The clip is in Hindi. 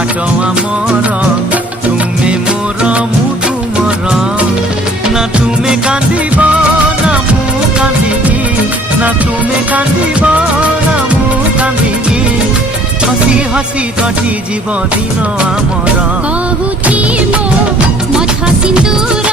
बाट आमर तुमे मोर मु तुमर ना तुमे कांदिब ना मु कांदिबी ना तुमे कांदिब ना मु कांदिबी हसी हसी कटी जीव दिन आमर कहुची मो मथा सिंदूर